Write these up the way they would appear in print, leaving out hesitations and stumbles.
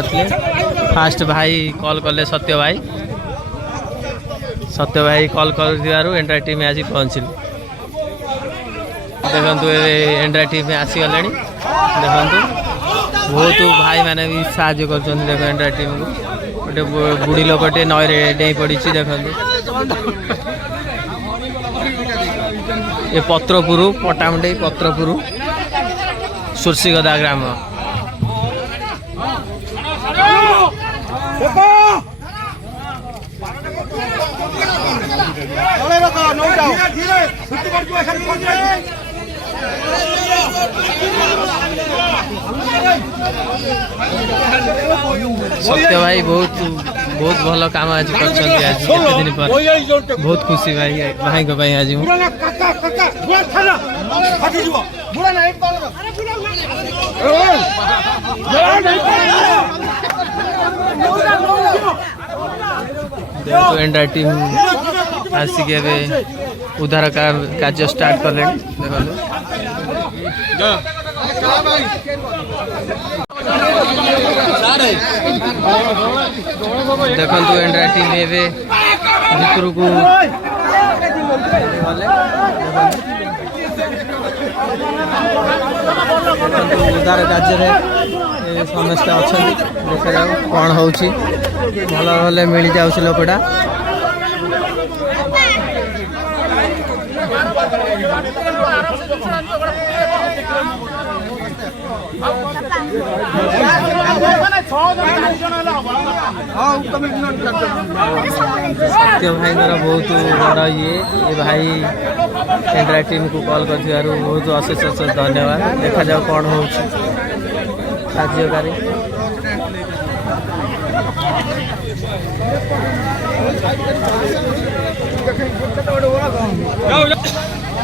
नथिले fast भाई call कले सत्य भाई कॉल कर दिवारु एंड्रा टीम आसी पहुँचल देखु एंड्रा टीम आसीगले देखु बहुत भाई मैंने भी साहय कर देख एंड्रा टीम को गोटे बुढ़ी लोकटे नई डेई पड़ी देखु ये पत्रपुर पटामुंडे पत्रपुर सुरसीगदा ग्राम सत्य भाई बहुत भल काम आज कर दिन पर बहुत खुशी भाई भाई को भाई आज तो एंड्रा टीम आसिक उद्धार कार्य स्टार्ट कले देखु एंड्रा टीम भितर को उद्धार कार्य समस्त अच्छा देखा जाऊ कौन हो भल भले मिल जाऊँ लोकटा सत्य भाई बहुत बड़ा ये भाई एंड्रा टीम को कॉल कर बहुत अशेष अशेष धन्यवाद देखा जाओ कौन हो कार्यकारी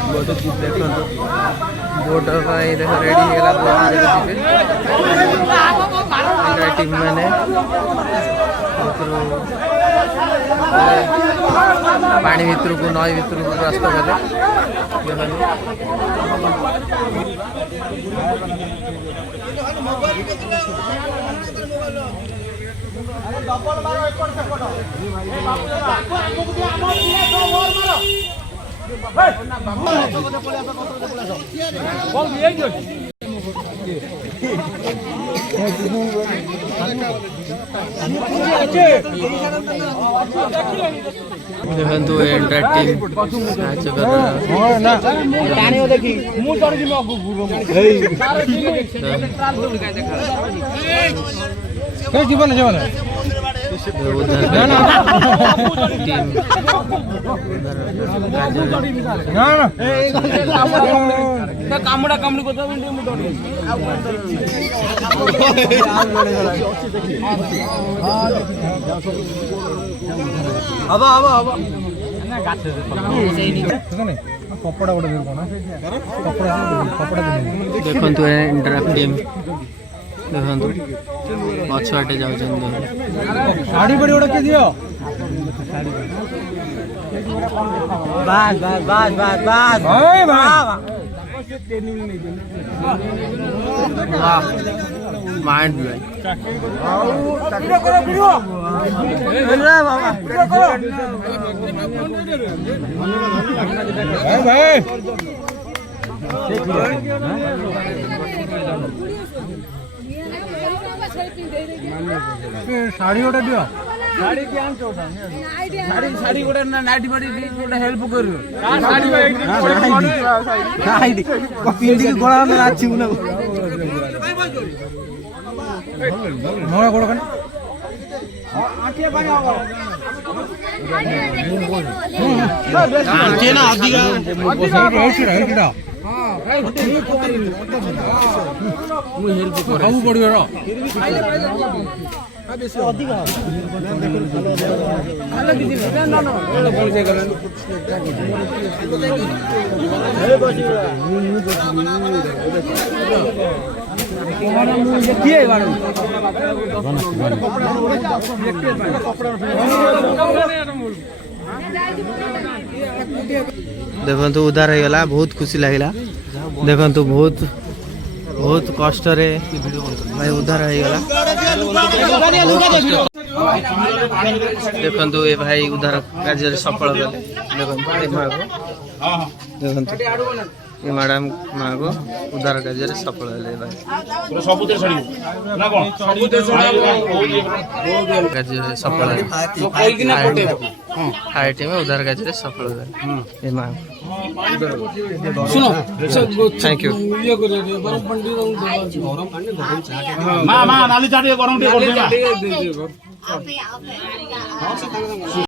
बोट देखो बोट रेडी टीम मैंने पानी भितर को नई भितर को रास्ता कले देखु एंड्रा टीम जीवन जीवन कपड़ा देखु एंड्रा टीम देखु पछुआटे जाऊँ साड़ी बड़ी गोटे के दियो माइंड साड़ी गोटे दियो साड़ी के साड़ी साड़ी गोटे नाइटी बाड़ी गोटे हेल्प करियो साड़ी नाइटी पिंडी के गोड़ा में नाची ना मोरा गोड़ कने आके बाई आगो आके ना अधिका हेल्प मु हेल्प सब पड़ियो रो बेसी अधिक अलग दिन ना ना बोल से गलन हे बसी कोना मु ये किए बाड़ू देखु उधार हो गला बहुत खुशी लगिला देखु बहुत बहुत कष्ट रे भाई उधार हो गला देखु ये भाई उद्धार कार्य सफल गले देखु ये मैडम माँ को उद्धार कार्य सफल गले भाई कार्य सफल हाईटी में उद्धार कार्य सफल गले ये माँ थैंक यू नाली चाटे गरम